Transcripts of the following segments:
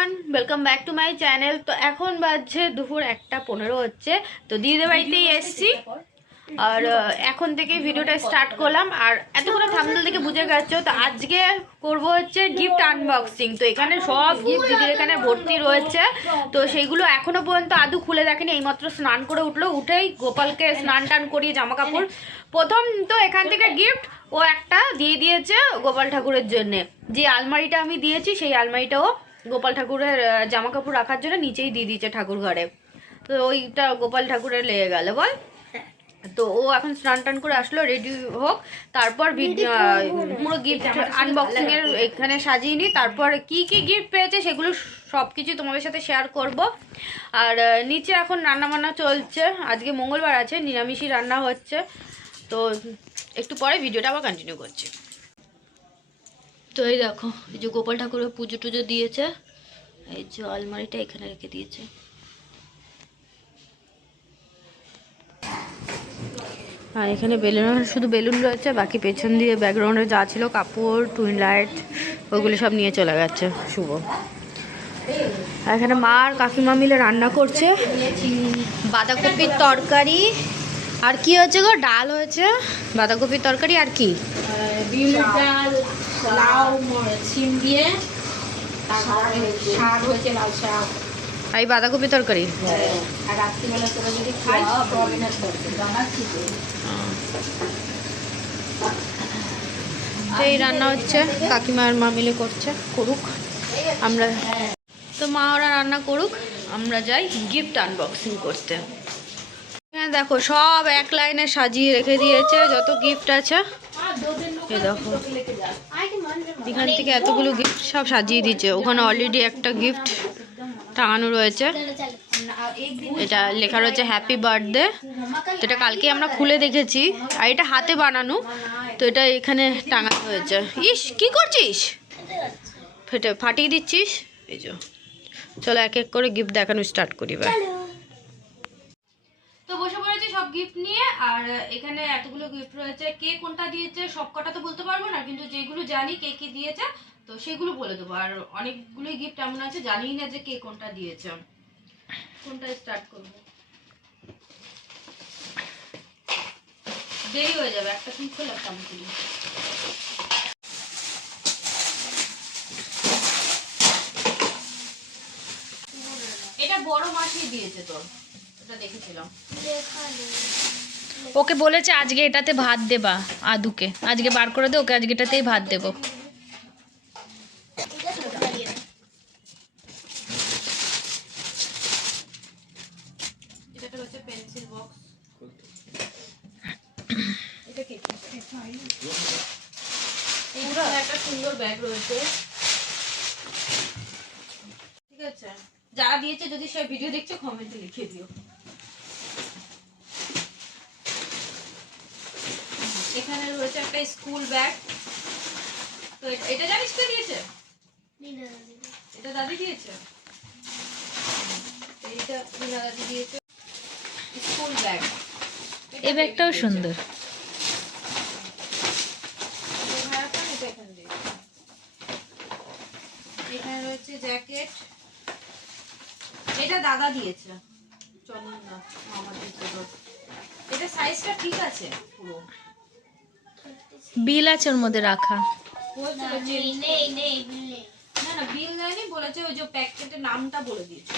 Everyone, welcome back to my channel. তো এখন বাজছে দুপুর 1:15 হচ্ছে। তো দিদিদের বাড়িতেই এসছি আর এখন থেকে ভিডিওটা স্টার্ট করলাম। আর এতক্ষণ থাম্বনেল থেকে বুঝে গেছো, তো আজকে করব হচ্ছে গিফট আনবক্সিং। তো এখানে সব গিফট দিদির এখানে ভর্তি রয়েছে। তো সেইগুলো এখনো পর্যন্ত আদু খুলে দেখেনি, এইমাত্র স্নান করে উঠলো। উঠেই গোপালকে স্নান টান করিয়ে জামা কাপড় প্রথম তো এখান থেকে গিফট ও একটা দিয়ে দিয়েছে গোপাল ঠাকুরের জন্য। যে আলমারিটা আমি দিয়েছি সেই আলমারিটাও গোপাল ঠাকুরের জামা কাপড় রাখার জন্য নিচেই দিয়ে দিয়েছে ঠাকুর ঘরে। তো ওইটা গোপাল ঠাকুরের লেগে গেল বল। তো ও এখন স্নান টান করে আসলো, রেডি হোক, তারপর পুরো গিফট আনবক্সিং এর এখানে সাজিয়ে নিই। তারপর কি কি গিফট পেয়েছে সেগুলো সব কিছু তোমাদের সাথে শেয়ার করব। আর নিচে এখন রান্না বান্না চলছে, আজকে মঙ্গলবার আছে, নিরামিষই রান্না হচ্ছে। তো একটু পরে ভিডিওটা আবার কন্টিনিউ করছি। তো এই দেখো, এই যে গোপাল ঠাকুরের পুজো টুজো দিয়েছে, এই যে আলমারিটা এখানে রেখে দিয়েছে। আর এখানে বেলুন, শুধু বেলুন রয়েছে, বাকি পেছন দিয়ে ব্যাকগ্রাউন্ডে যা ছিল কাপড় টুইন লাইট ওইগুলো সব নিয়ে চলে গেছে শুভ। আর এখানে মা আর কাকিমা মিলে রান্না করছে, বাঁধাকপির তরকারি। আর কি হয়েছে গো? ডাল হয়েছে, বাঁধাকপির তরকারি। আর কি? বিউলির ডাল, লাউ, সিম দিয়ে শাক হয়েছে, লাল শাক। এই বাঁধাকপির তরকারি। আর রাত্রিবেলা তোরা যদি খাই সয়াবিনের তরকারি বানাচ্ছি। এই রান্না হচ্ছে, কাকিমা আর মা মিলে করছে, করুক। আমরা তো মা ওরা রান্না করুক, আমরা যাই গিফট আনবক্সিং করতে। হ্যাঁ দেখো, সব এক লাইনে সাজিয়ে রেখে দিয়েছে যত গিফট আছে। এই দেখো, এখান থেকে এতগুলো গিফট সব সাজিয়ে দিয়েছে। ওখানে অলরেডি একটা গিফট টাঙানো রয়েছে, এটা লেখা রয়েছে হ্যাপি বার্থডে। তো এটা কালকে আমরা খুলে দেখেছি, আর এটা হাতে বানানো। তো এটা এখানে টাঙানো হয়েছে। ইস, কি করছিস? ফাটিয়ে দিচ্ছিস? এই যে, চলো এক এক করে গিফট দেখানো স্টার্ট করি। তো বসে পড়েছি সব গিফট নিয়ে। আর এখানে এতগুলো গিফট রয়েছে, কে কোনটা দিয়েছে সব কটা তো বলতে পারবো না, কিন্তু যেগুলো জানি কে কি দিয়েছে তো সেগুলো বলে দেবো। আর অনেকগুলোই গিফট এমন আছে জানি না যে কে কোনটা দিয়েছে। কোনটা স্টার্ট করবো? দেরি হয়ে যাবে, একটা তুমি খোলা একটা আমি খুলি। এটা বড় মাসি দিয়েছে তোর, এটা দেখেছিলাম। ওকে বলেছে আজকে এটাতে ভাত দেবা, আদুকে আজকে বার করে দে, ওকে আজকে এটাতেই ভাত দেবো। এটা হচ্ছে পেন্সিল বক্স। এটা কি? পুরো একটা সুন্দর ব্যাগ রয়েছে। ঠিক আছে, যারা দিয়েছে যদি সে ভিডিও দেখছো কমেন্টে লিখে দিও। এখানে রয়েছে একটা স্কুল ব্যাগ। তো এটা জানিস কে দিয়েছে? এটা দাদি দিয়েছে। এইটা দাদি দিয়েছে স্কুল ব্যাগ। এই ব্যাগটাও সুন্দর। এখানে রয়েছে জ্যাকেট, এটা দাদা দিয়েছে, চন্দন দা মামা দিয়েছে। এটা সাইজটা ঠিক আছে পুরো। বিল আছে ওর মধ্যে রাখা। না না, বিল নেয়নি, বলেছে ওই যে প্যাকেটের নামটা বলে দিয়েছে।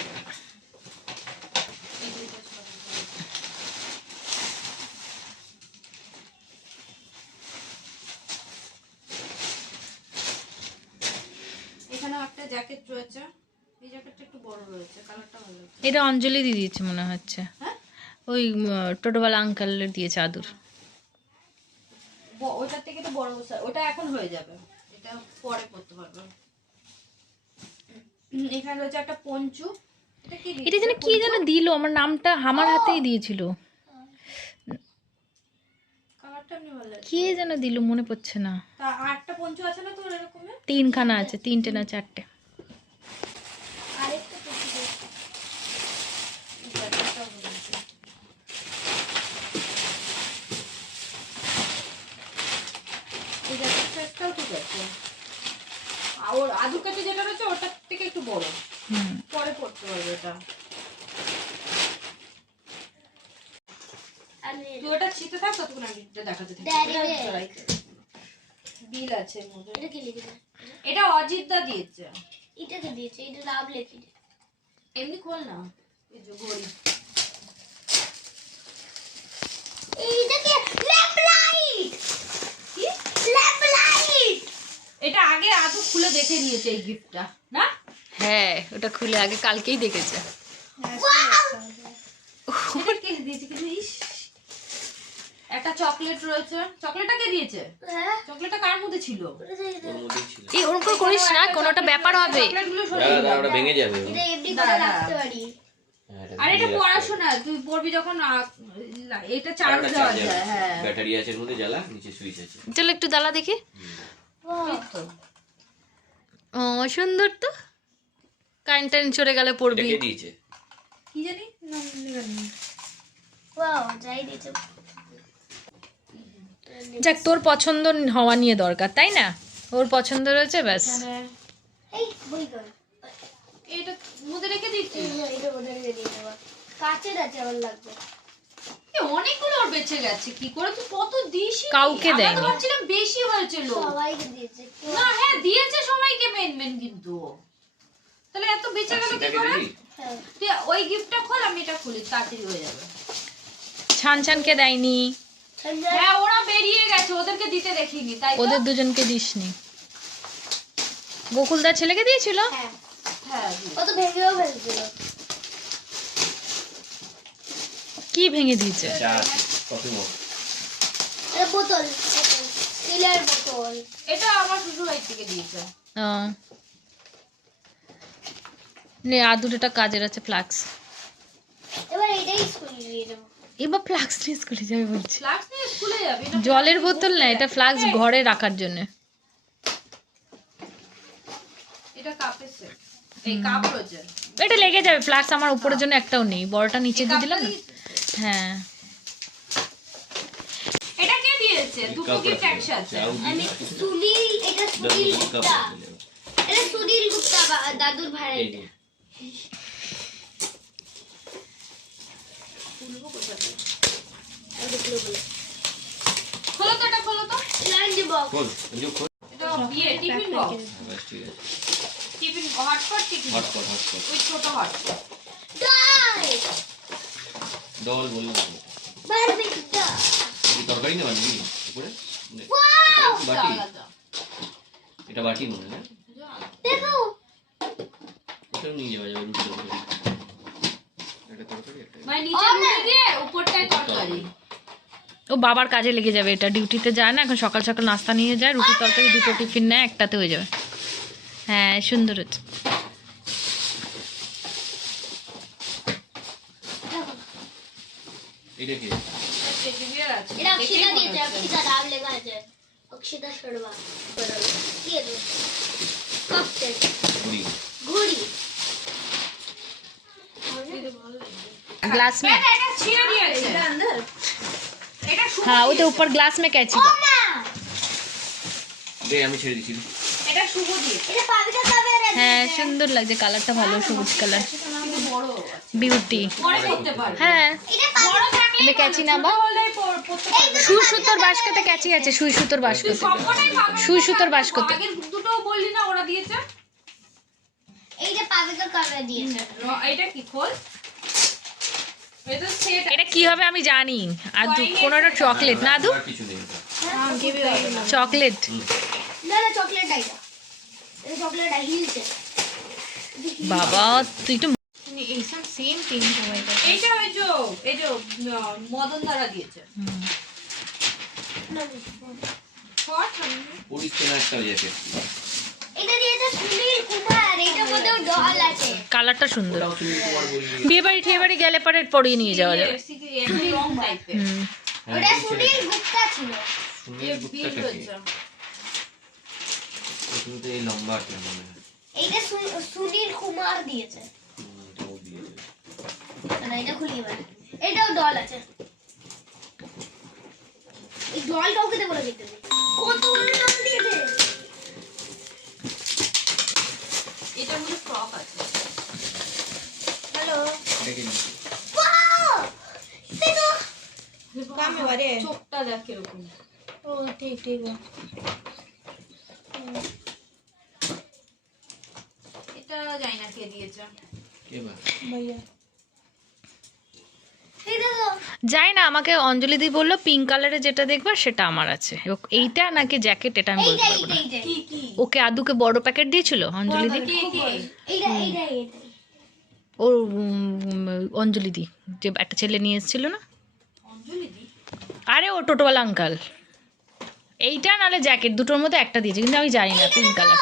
এখানেও একটা জ্যাকেট রয়েছে, এই জ্যাকেটটা একটু বড় রয়েছে, কালারটা ভালো লাগছে। এটা অঞ্জলি দিয়ে দিয়েছে মনে হচ্ছে। হ্যাঁ, ওই টোটোওয়ালা আঙ্কেলের দিয়েছে আদুর। ওটার থেকে তো বড়, ওটা এখন হয়ে যাবে, এটা পরে করতে পারবে। এখানে রয়েছে একটা পঞ্চু। এটা যেন কি যেন দিল, আমার নামটা আমার হাতেই দিয়েছিল। কালারটা এমনি ভালো লাগছে। কে যেন দিল মনে পড়ছে না। তা আরেকটা পঞ্চু আছে না তোর এরকমের? তিনখানা আছে, তিনটে না চারটে। আরেকটা পঞ্চু আছে। এই জ্যাকেটটাও ঠিক আছে। আর ওর আদুর কাছে যেটা রয়েছে ওটার থেকে একটু বড়। হুম পরে পড়তে পারবে এটা। তুই ওটা ছিটে থাক, ততক্ষণ আমি এটা দেখাতে থাকি। বিল আছে এর মধ্যে। এটা কি লিখেছে? এটা অজিত দা দিয়েছে। এটা কে দিয়েছে? এটা নাম লেখি। এমনি খোল না। এই যে ঘড়ি। এইটা কি? Lamp light. কি? Lamp light. এটা আগে আদু খুলে দেখে নিয়েছে এই গিফটটা, না? হ্যাঁ ওটা খুলে আগে কালকেই দেখেছে। এটা কে দিয়েছে কিন্তু? ইস, একটা চকলেট রয়েছে। চকলেটটা কে দিয়েছে? হ্যাঁ, চকলেটটা কার মধ্যে ছিল? এই ওরকম করিস না, কোনোটা ব্যাপার হবে। চকলেটগুলো সরে দাঁড়া দিবি। দাঁড়া, ওটা ভেঙে যাবে। এটা এমনি করে রাখতে পারি। হ্যাঁ, আর এটা ভেঙে পড়াশোনা, তুই পড়বি যখন এটা রাখতে চার্জ হবে। আর দেওয়া একটা যায়। হ্যাঁ, ব্যাটারি আছে এর মধ্যে, জ্বালা, নিচে সুইচ আছে। চলো একটু দালা দেখি। বাহ, ও সুন্দর তো, কারেন্ট টাইন চলে গেলে এটা পড়বি। কে দিয়েছে? কি জানি নাম লেখা নেই। বাহ, যাই দিয়েছে। যাক, তোর পছন্দ হওয়া নিয়ে দরকার, তাই না? ওর পছন্দ রয়েছে ব্যাস। এখানে এই বই কর। এটা মধ্যে রেখে দিচ্ছি। এটা ওদের দিয়ে দেবো। কাচের আছে, আমার লাগবে। অনেকগুলো ওর বেঁচে গেছে, কি করে তুই কত দিস? কাউকে আমরা তো দেয়নি। ভাবছিলাম বেশি হয়েছিল। সবাইকে দিয়েছে। না, হ্যাঁ দিয়েছে সবাইকে, মেন কিন্তু। তাহলে এত বেঁচে গেল কি সেটাকে করে? দিবি? হ্যাঁ। তুই ওই গিফটটা খোল, আমি এটা খুলি, তাড়াতাড়ি হয়ে যাবে। ছান ছানকে দেয়নি, হ্যাঁ ওরা বেরিয়ে গেছে, ওদেরকে দিতে দেখিনি, তাই তো? ওদের দুজনকে দিসনি। গোকুলদার ছেলেকে দিয়েছিল। হ্যাঁ, হ্যাঁ ও তো ভেঙেও ফেলছিল। কি ভেঙে দিয়েছে? চা, কফি মগ। এটা বোতল, স্টিলের বোতল। এটা আমার শ্বশুর বাড়ি থেকে দিয়েছে। ও নে, আর দুটোটা কাজের আছে, ফ্লাক্স। এবার এটাই স্কুলে দিয়ে দেবো। এবার ফ্লাক্স নিয়ে স্কুলে যাবে বলছি। ফ্লাক্স নিয়ে স্কুলে যাবে? এটা জলের বোতল না, এটা ফ্লাক্স ঘরে রাখার জন্য। এটা কাপের সেট। এই কাপ রয়েছে। এটা লেগে যাবে, ফ্লাক্স আমার উপরের জন্য একটাও নেই, বড়টা নিচে দিয়ে দিলাম না। হ্যাঁ এটা কে দিয়েছে? দুটো গিফট একসাথে। আমি সুনীল, এটা সুনীল গুপ্তা। এটা সুনীল গুপ্তা দাদুর ভাই। এই যে, খোলো তো, এটা খোলো তো। Lunch box. খোল, এই যে খোল। এটা বিয়ে টিফিন বক্স। ব্যাস, ঠিক আছে। Tiffin hotpot, tiffin hotpot, hotpot. ওই ছোট হটপট। ডাই ডবল বললাম তো। বারবিকিউটা। এই তরকারি না বানিয়ে উপরে? ওয়াও, বাটি? আলাদা। এটা বাটি মনে হয় না? দেখো। ওটাও নিয়ে যাওয়া যাবে, রুটি তরকারি। একটা তরকারি, একটা মানে নিচে রুটি দিয়ে উপরটায় তরকারি। ও বাবার কাজে লেগে যাবে, এটা ডিউটিতে যায় না এখন, সকাল সকাল নাস্তা নিয়ে যায়, রুটি তরকারি দুটো টিফিন নেয়, একটাতে হয়ে যাবে। হ্যাঁ সুন্দর হচ্ছে। এটা কি? টেডিবিয়ার আছে। এটা দেখেই অক্ষিতা মনে দিয়েছে, হচ্ছে। অক্ষিতা নাম লেখা আছে। অক্ষিতা শর্মা। কি এটা? Cup set. ঘুড়ি। ঘড়ি। ग्लास में, এটা ছিঁড়ে দিয়েছে। এটা শুভ हाँ वो तो দিয়েছে। ऊपर ग्लास में कैची। না, দে, আমি ছেড়ে দিচ্ছি। এটা শুভ দিয়েছে। এটা পাবিকা কাবের আছে। হ্যাঁ সুন্দর লাগছে, কালারটা ভালো, সবুজ কালার, কিন্তু বড় আছে। বিউটি। পরে করতে পারবে। হ্যাঁ এটা বড় থাকলে তুমি ক্যাচি নাবা। পড়তে সুই সুতোর বাস্কেতে ক্যাচি আছে, সুই সুতোর বাস্কেতে। সবকটাই পাবে। সুই সুতোর বাস্কতে। আগের দুটো বললি না ওরা দিয়েছে। এইটা পাবিকা কাবের দিয়েছে। এটা কি খোল? এটা সেট। এটা কি হবে আমি জানি, আর কোনোটা চকলেট না, দু আর কিছু নেই। চকলেট। না না, চকলেট এটা। এটা চকলেট হিলছে। বাবা তুই তো এইটা এই যে মদন দ্বারা দিয়েছে। শর্ট পরিষ্কার একটা জ্যাকেট। এটা দিয়েছে সুনীল কুমার। এটার মধ্যেও ডল আছে। কালারটা সুন্দর, ওটাও সুনীল কুমার বললি। বিয়ে বাড়ি টিয়ে বাড়ি গেলে পরে পরিয়ে নিয়ে যাওয়া যাবে। লং টাইপের। হুম। হ্যাঁ, ওটা এই সুনীল ছেলেটা। গুপ্তা ছিল। সুনীল গুপ্তাটা কে? তুমি তো এই লম্বা একটা মনে হয়। এইটা সুনীল কুমার দিয়েছে। এটাও দিয়েছে। না, এটা খুলি এবার। এটাও ডল আছে। এই ডল কাউকে দেবো না কিন্তু। কতগুলো ডল দিয়েছে। এটা মধ্যে ফ্রক আছে। এটাকে নিচে। চোখটা দেখ কিরকম। ও ঠিক ঠিক। এটা জানি না কে দিয়েছে। কে বা? যাই না, আমাকে অঞ্জলি দি বললো পিঙ্ক কালারের যেটা দেখবা সেটা আমার আছে। এইটা নাকি জ্যাকেট এটা আমি বলতে পারবো না। কি কি? ওকে আদুকে বড় প্যাকেট দিয়েছিল অঞ্জলি দি, ওর অঞ্জলি দি যে একটা ছেলে নিয়ে এসেছিল না, অঞ্জলি দি? আরে ও টোটোওয়ালা আঙ্কাল। এইটা নাহলে জ্যাকেট দুটোর মধ্যে একটা দিয়েছে, কিন্তু আমি জানি না পিঙ্ক কালার।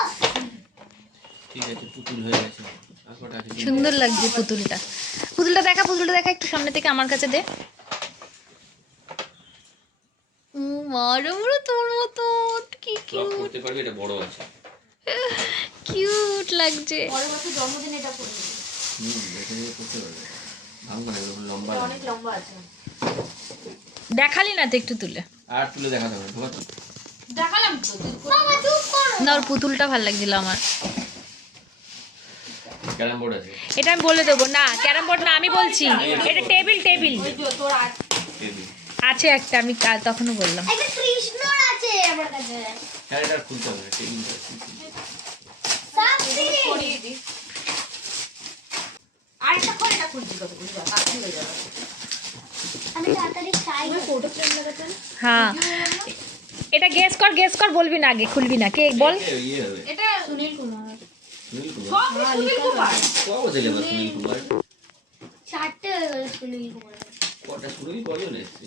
ঠিক আছে, পুতুল হয়ে গেছে। আর কটা আছে? সুন্দর লাগছে পুতুলটা। পুতুলটা দেখা একটু সামনে থেকে আমার কাছে দে। মারো তোর মতো কি লক করতে পারবি, এটা বড় আছে। কিউট লাগছে। পরের বছর জন্মদিন এটা পড়বে। এটা দিয়ে করতে পারবে। ভাঙবো না, এরকম লম্বা অনেক লম্বা আছে। দেখালি না তো একটু তুলে। আর তুলে দেখাতে হবে, ঠিক আছে? দেখালাম তো। মামা চুপ করো। না ওর পুতুলটা ভালো লাগছিল আমার। ক্যারাম বোর্ড আছে। এটা আমি বলে দেবো না, ক্যারাম বোর্ড না, আমি বলছি এটা টেবিল ওই যে তোর আর টেবিল। আছে একটা, আমি তখনও বললাম। একটা কৃষ্ণর আছে আমার কাছে। হ্যাঁ, এটা খুলতে হবে, টেবিলটা। সামনে করিয়ে দি। আর একটা করে এটা খুলছি কত করে যা কাছে হয়ে যাবে। আমি তাড়াতাড়ি চাই। ফটো ফ্রেম লাগাতেন। হ্যাঁ এটা গেস কর বলবি না, আগে খুলবি না, কে বল। ইয়ে হবে। এটা সুনীল কুমার। সুনীল কুমার। সব সুনীল কুমার। কবে থেকে বা সুনীল কুমার? 4টে হয়ে গেল সুনীল কুমার। কটা শুরুই কজন এসছে?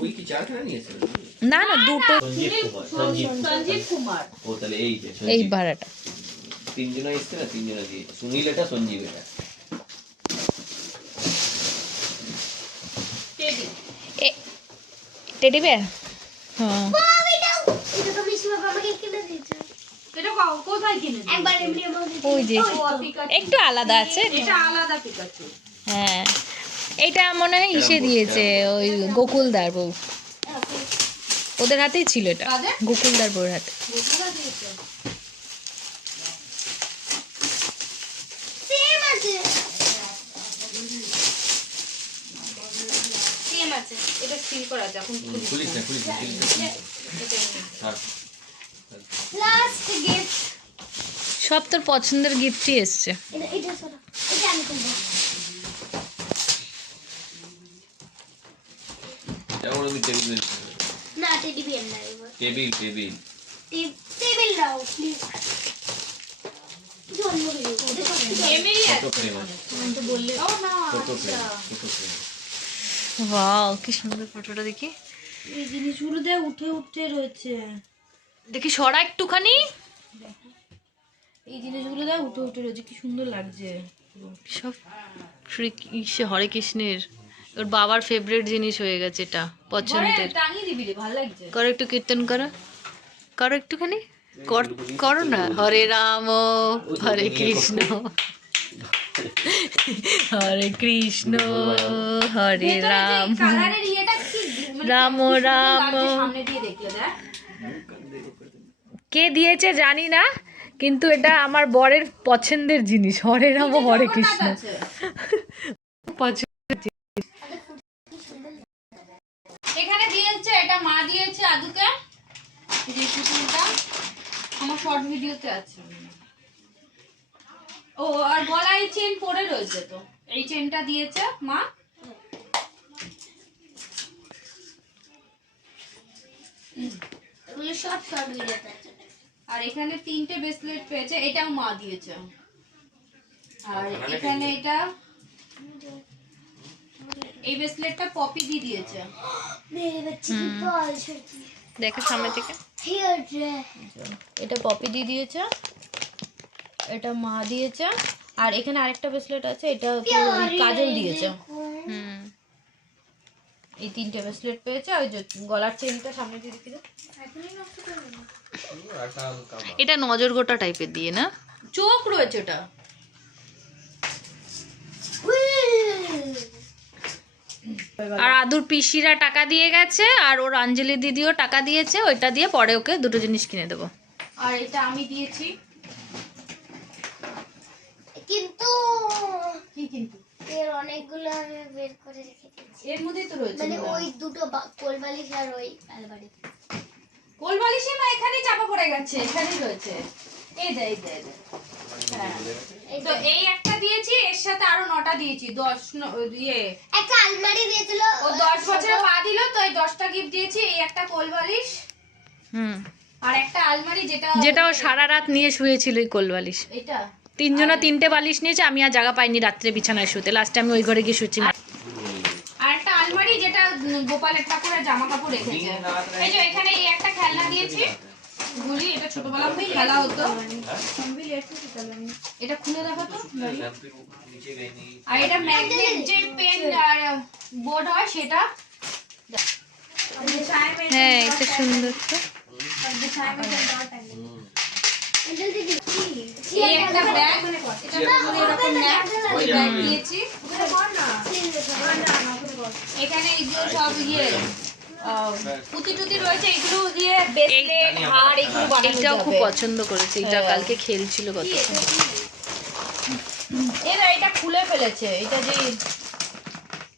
ওই কি চারখানা নিয়েছে? না না দুটো, সঞ্জীব কুমার। ও তাহলে এই যে এই সঞ্জীব। ভাড়াটা। তিনজনা এসছে না, তিনজনা দিয়েছে। সুনীল এটা, সঞ্জীব এটা। টেডি। Teddy bear. হ্যাঁ এটা তো মিশি বাবা আমাকে কিনে দিয়েছে। এটা কোথায় কিনেছিস? একবার এমনি আমাকে ওই যে পিকাচু। একটু আলাদা আছে। এটা আলাদা পিকাচু। হ্যাঁ এটা মনে হয় ইসে দিয়েছে ওই গোকুলদার বউ, ওদের হাতেই ছিল এটা, কাদের? গোকুলদার বউর হাতে। সেম আছে। সেম আছে। এটা সিল করা আছে এখন খুলি। খুলিস না, খুলিস না, খুলিস না। থাক। Last gift. সব তোর পছন্দের গিফটই এসছে। এটা সরা। এটা আমি করব। যেমন আমি টেবিল না টেডি বিয়ার না এবার। টেবিল টেবিল টেবিল দাও প্লিজ। জন্মদিন। এমএই ফটো আছে। ফ্রেম আছে। তো বললে ও না। Photo frame, photo frame. Wow কি সুন্দর ফটোটা দেখি। এই জিনিসগুলো দিয়ে উঠে উঠে রয়েছে। দেখি সরা একটুখানি। এই জিনিসগুলো দিয়ে উঠে উঠে রয়েছে, কি সুন্দর লাগছে। সব শ্রী হরে কৃষ্ণের, ওর বাবার ফেভারিট জিনিস হয়ে গেছে এটা, পছন্দের। টাঙিয়ে দিবি রে, ভালো লাগছে। করো একটু কীর্তন করো একটুখানি, করো না। হরে রাম হরে কৃষ্ণ হরে কৃষ্ণ হরে রাম কালারের ইয়েটা কি রাম রাম। সামনে দিয়ে দেখলে দেখ। কে দিয়েছে জানি না, কিন্তু এটা আমার বরের পছন্দের জিনিস, হরে রাম হরে কৃষ্ণ। এখানে দিয়েছে, এটা মা দিয়েছে আদুকে। এই যে পুতুলটা আমার শর্ট ভিডিওতে আছে। ও আর গলায় চেন পরে রয়েছে, তো এই চেনটা দিয়েছে মা। এগুলো সব শর্ট ভিডিওতে আছে। আর এখানে 3টে ব্রেসলেট পেয়েছে, এটাও মা দিয়েছে। আর এখানে এটা এই ব্রেসলেটটা পপি দিয়েছে। মেরে বাচ্চা কি বল সত্যি। দেখো সামনে থেকে। হিয়ার রে। এটা পপি দিয়েছে, এটা মা দিয়েছে। আর এখানে আরেকটা ব্রেসলেট আছে, এটা তো কাজল দিয়েছে। হুম এই 3টে ব্রেসলেট পেয়েছে। ওই যে গলার চেনটা সামনে দিয়ে দেখি। এটা নজর গোটা টাইপের দিয়ে না, চোখ রয়েছে এটা। আর আদুর পিসিরা টাকা দিয়ে গেছে, আর ওর অঞ্জলি দিদিও টাকা দিয়েছে, ওইটা দিয়ে পরে ওকে দুটো জিনিস কিনে দেবো। আর এটা আমি দিয়েছি। কিন্তু কি কিন্তু এর অনেকগুলো আমি বের করে রেখে দিয়েছি এর মধ্যেই তো রয়েছে মানে ওই দুটো কোলবালিশ আর ওই আলমারি কোলবালিশে না এখানেই চাপা পড়ে গেছে, এখানেই রয়েছে। এই দে এই দে এই দে। হ্যাঁ তো এই একটা দিয়েছি, এর সাথে আরো 9টা দিয়েছি। 10 ইয়ে একটা আলমারি দিয়েছিল ও 10 বছরে পা দিল তো এই 10টা গিফট দিয়েছি। এই একটা কোলবালিশ হুম, আর একটা আলমারি যেটা ও সারা রাত নিয়ে শুয়েছিল ওই কোলবালিশ। এটা তিনজনা 3টে বালিশ নিয়েছে, আমি আর জায়গা পাইনি রাত্রে বিছানায় শুতে। লাস্টে আমি ওই ঘরে গিয়ে শুচ্ছি। আর একটা আলমারি যেটা গোপালের ঠাকুরের জামা কাপড় রেখেছে। এই যে এখানে এই একটা খেলনা দিয়েছি ঘুড়ি, এটা ছোটবেলা থেকে খেলা হতো। এটা খুলে দেখো তো। আর এটা ম্যাগনেট যে পেন আর বোর্ড হয় সেটা। হ্যাঁ, এটা সুন্দর তো। এই একটা ব্যাগ, এটা এরকম ব্যাগ দিয়েছি। এখানে এইগুলো সব ইয়ে পুঁতি টুতি রয়েছে, এগুলো দিয়ে ব্রেসলেট হার এগুলো বানানো এইটাও খুব যাবে। পছন্দ করেছে, এটা কালকে খেলছিল কত। এটা খুলে ফেলেছে। এটা যে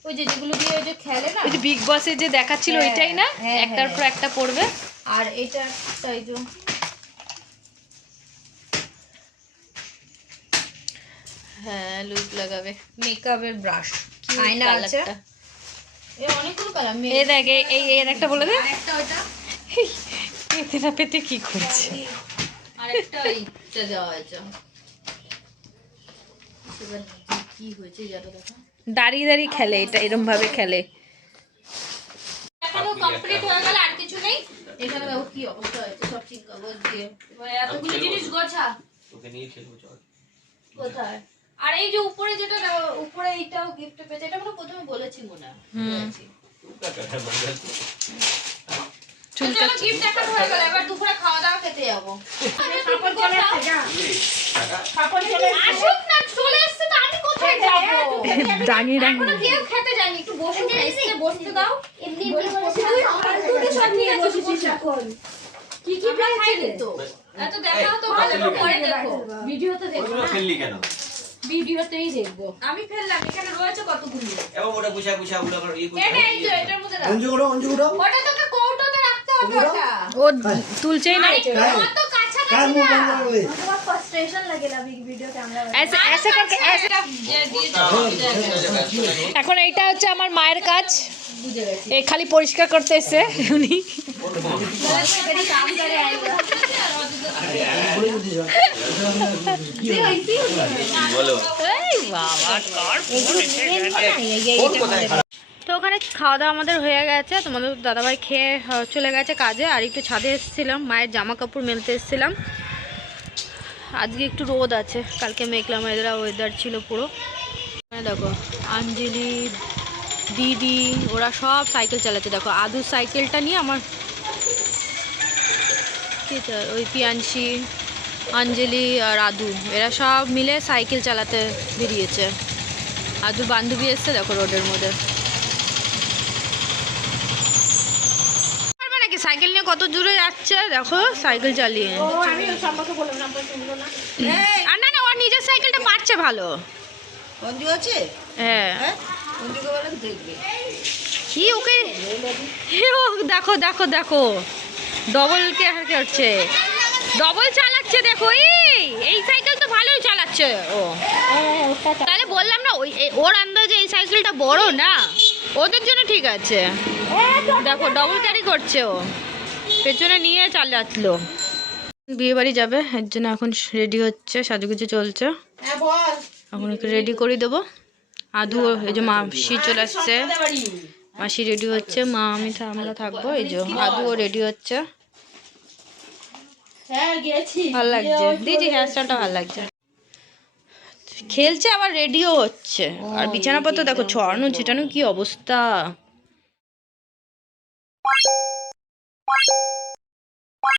ওই যে যেগুলো দিয়ে ওই যে খেলে না, ওই যে বিগ বসে যে দেখাচ্ছিল হ্যাঁ, ওইটাই না, হ্যাঁ, একটার হ্যাঁ। পর একটা পড়বে। আর এটা একটা এই যে হ্যাঁ, লুক লাগাবে। মেকআপের ব্রাশ, আয়না আছে। এই অনেকগুলো কালার। এই দেখ, এই এর একটা বলে দে। আর একটা ওটা, পেতে না পেতে কি করছে। আর একটা এইটা দেওয়া হয়েছে। এবার কি হয়েছে জানো দেখো। দাঁড়িয়ে দাঁড়িয়ে খেলে, এটা এরম ভাবে খেলে। এখনো কমপ্লিট হয়ে গেল, আর কিছু নেই। এখানে দেখো কি অবস্থা হয়েছে সব চিন কাগজ দিয়ে। এবার এতগুলো জিনিস গোছা তোকে নিয়ে খেলবো চল। কোথায়? আর এই যে উপরে যেটা উপরে এইটাও গিফট পেয়েছে, এটা আমরা প্রথমে বলেছি মনে হয়। চুল চলো গিফট এখন হয়ে গেল, এবার দুপুরে খাওয়া দাওয়া খেতে যাবো। আসুক না, চলে এসছে তো আমি কোথায় যাবো? দাঁড়িয়ে এখনো কেউ খেতে যায়নি, একটু বসে এসে বসতে দাও। এমনি কি কি খাই তো এত দেখাও তো ভালো, পরে দেখো। ভিডিওতে ওগুলো খেললি কেন? ভিডিওতেই দেখবো। আমি ফেললাম, এখানে রয়েছে কতগুলো। এবং ওটা বুঝা ওগুলো আবার ইয়ে এটা এই যে এটার মধ্যে রাখ। ওটা তোকে কৌটোতে রাখতে হবে ওটা। ও তুলছেই না। কত কাছাকাছি না। फ्रस्ट्रेशन लगेगा वीडियो कैमरा ऐसे ऐसे करके ऐसे। যে দিয়ে এখন এইটা হচ্ছে আমার মায়ের কাজ। বুঝে গেছি। এই খালি পরিষ্কার করতে এসে উনি। কাম করে আইবা। বলো এই বাবা তো ওখানে খাওয়া দাওয়া আমাদের হয়ে গেছে। তোমাদের দাদাভাই খেয়ে চলে গেছে কাজে, আর একটু ছাদে এসেছিলাম, মায়ের জামা কাপড় মেলতে এসেছিলাম। আজকে একটু রোদ আছে, কালকে মেঘলা মেঘলা ওয়েদার ছিল পুরো। দেখো আঞ্জলি দিদি ওরা সব সাইকেল চালাচ্ছে। দেখো আদু সাইকেলটা নিয়ে আমার ওই পিয়ানসি অঞ্জলি আর আদু এরা সব মিলে সাইকেল চালাতে বেরিয়েছে। আদুর বান্ধবী এসছে দেখো রোডের মধ্যে। নাকি সাইকেল নিয়ে কত দূরে যাচ্ছে দেখো, সাইকেল চালিয়ে। আর না না, ওর নিজের সাইকেলটা পারছে ভালো। হ্যাঁ কি ওকে দেখো দেখো দেখো ডবল কে করছে, ডবল চালাচ্ছে দেখো। এই সাইকেল তো ভালোই চালাচ্ছে ও। তাহলে বললাম না ওর আন্দাজে এই সাইকেলটা বড় না, ওদের জন্য ঠিক আছে। দেখো ডবল ক্যারি করছে ও, পেছনে নিয়ে চালাচ্ছিল। বিয়ে বাড়ি যাবে, এর জন্য এখন রেডি হচ্ছে, সাজুগুজু চলছে। এখন একটু রেডি করে দেবো। আদু এই যে মাসি চলে আসছে, মাসি রেডি হচ্ছে, মা আমরা থাকবো। এই যে আদুও রেডি হচ্ছে, ভালো লাগছে দিদি, হেয়ার স্টাইলটা ভালো লাগছে। খেলছে আবার রেডিও হচ্ছে। আর বিছানাপত্র দেখো ছড়ানো ছিটানো কি অবস্থা।